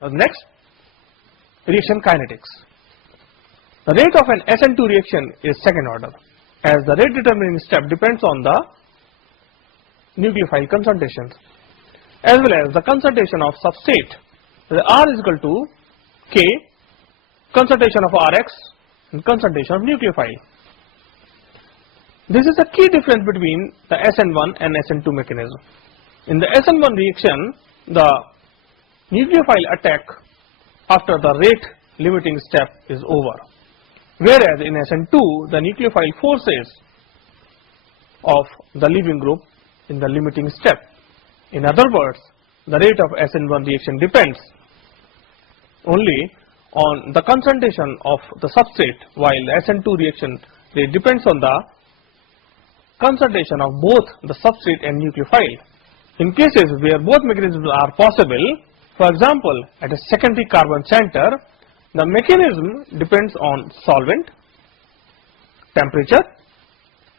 Next, reaction kinetics. The rate of an SN2 reaction is second order, as the rate determining step depends on the nucleophile concentrations as well as the concentration of substrate. The R is equal to K, concentration of Rx and concentration of nucleophile. This is a key difference between the SN1 and SN2 mechanism. In the SN1 reaction, the nucleophile attack after the rate limiting step is over, whereas in SN2 the nucleophile forces of the leaving group in the limiting step. In other words, the rate of SN1 reaction depends only on the concentration of the substrate, while the SN2 reaction rate depends on the concentration of both the substrate and nucleophile. In cases where both mechanisms are possible, for example, at a secondary carbon center, the mechanism depends on solvent, temperature,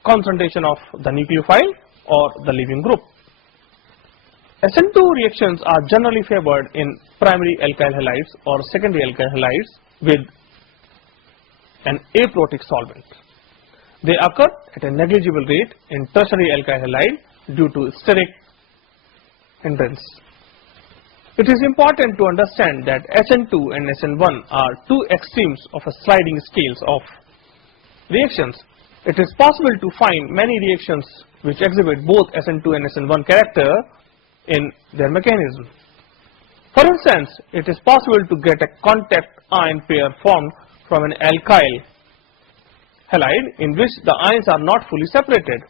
concentration of the nucleophile or the leaving group. SN2 reactions are generally favored in primary alkyl halides or secondary alkyl halides with an aprotic solvent. They occur at a negligible rate in tertiary alkyl halide due to steric hindrance. It is important to understand that SN2 and SN1 are two extremes of a sliding scales of reactions. It is possible to find many reactions which exhibit both SN2 and SN1 character in their mechanism. For instance, it is possible to get a contact ion pair formed from an alkyl halide in which the ions are not fully separated.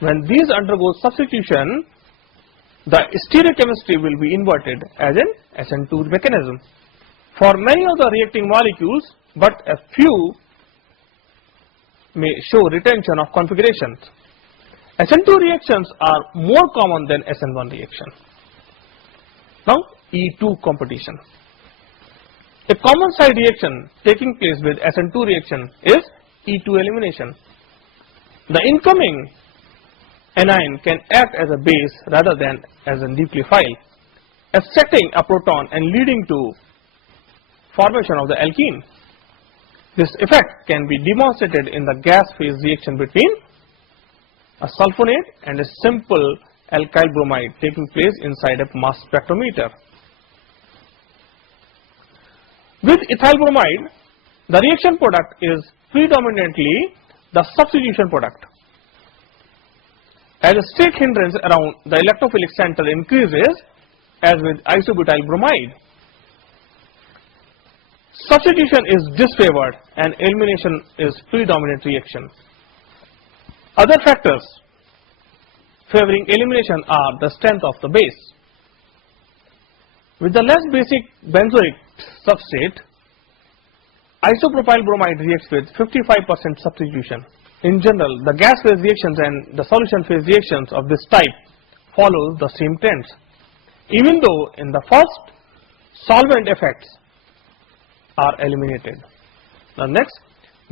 When these undergo substitution, the stereochemistry will be inverted as in SN2 mechanism. For many of the reacting molecules, but a few may show retention of configurations. SN2 reactions are more common than SN1 reaction. Now, E2 competition. A common side reaction taking place with SN2 reaction is E2 elimination. The incoming anion can act as a base rather than as a nucleophile, accepting a proton and leading to formation of the alkene. This effect can be demonstrated in the gas phase reaction between a sulfonate and a simple alkyl bromide taking place inside a mass spectrometer. With ethyl bromide, the reaction product is predominantly the substitution product. As a steric hindrance around the electrophilic center increases, as with isobutyl bromide, substitution is disfavored and elimination is predominant reaction. Other factors favoring elimination are the strength of the base. With the less basic benzoic substrate, isopropyl bromide reacts with 55% substitution. In general, the gas phase reactions and the solution phase reactions of this type follow the same trends. Even though in the first, solvent effects are eliminated. The next,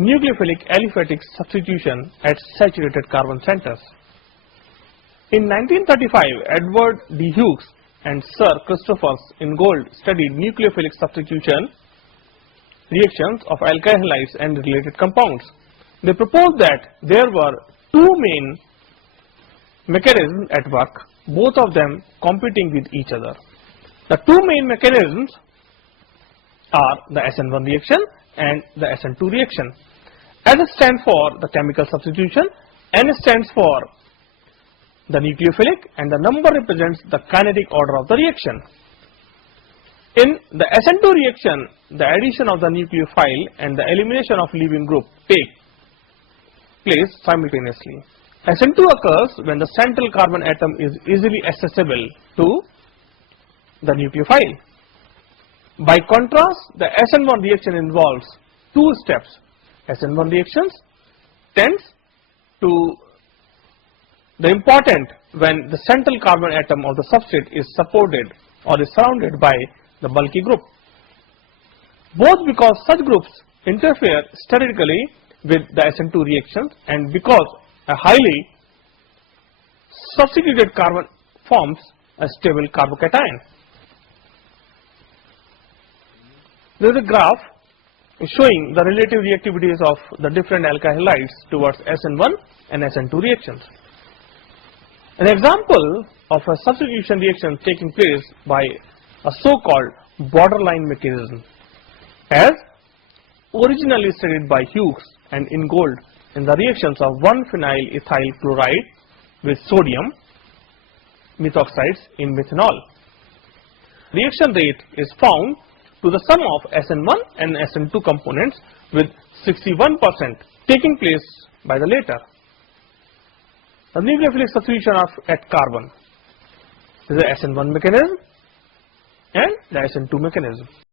nucleophilic aliphatic substitution at saturated carbon centers. In 1935, Edward D. Hughes and Sir Christopher Ingold studied nucleophilic substitution reactions of alkyl halides and related compounds. They proposed that there were two main mechanisms at work, both of them competing with each other. The two main mechanisms are the SN1 reaction and the SN2 reaction. S stands for the chemical substitution, N stands for the nucleophilic, and the number represents the kinetic order of the reaction. In the SN2 reaction, the addition of the nucleophile and the elimination of leaving group take place simultaneously. SN2 occurs when the central carbon atom is easily accessible to the nucleophile. By contrast, the SN1 reaction involves two steps. SN1 reactions tends to the important when the central carbon atom of the substrate is supported or is surrounded by the bulky group. Both because such groups interfere stereotically with the SN2 reactions and because a highly substituted carbon forms a stable carbocation. There is a graph showing the relative reactivities of the different alkyl halides towards SN1 and SN2 reactions. An example of a substitution reaction taking place by a so-called borderline mechanism, as originally studied by Hughes and Ingold in the reactions of 1-phenyl ethyl chloride with sodium methoxides in methanol. Reaction rate is found to the sum of SN1 and SN2 components, with 61% taking place by the latter. The nucleophilic substitution of at carbon is the SN1 mechanism and the SN2 mechanism.